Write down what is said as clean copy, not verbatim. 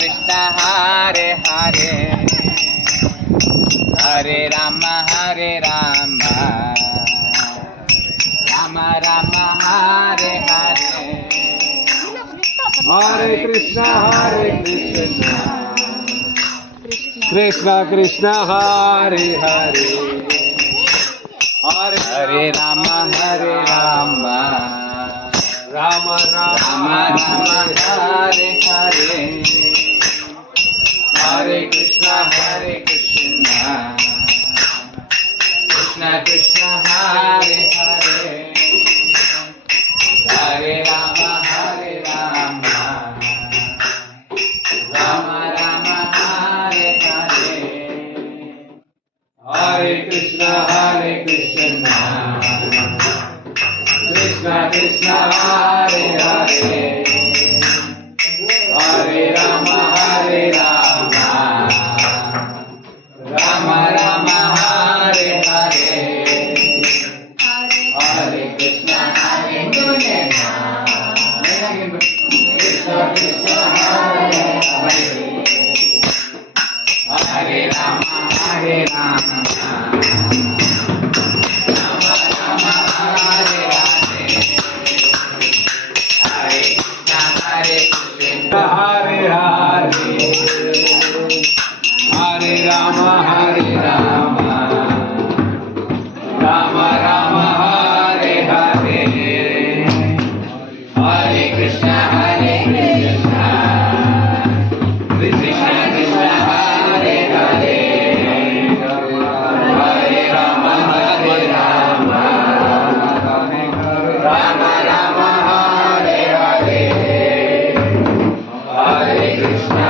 Krishna Hare Hare Hare Ram Ram Ram Hare Hare Hare Krishna Krishna Krishna Hare Hare Hare Ram Ram Ram Hare Hare Hare Krishna Krishna Krishna Hare Hare Hare Ram Ram Ram Hare Hare Hare Krishna Krishna Krishna Hare Hare Hare Ram Ram Ram Hare Hare Hare Krishna Krishna Hare Hare Hare Ram Hare Hare Hare Ram Ram Ram Hare Hare Hare Krishna Krishna Krishna Hare Hare Hare Ram Ram Ram Hare Hare Hare Krishna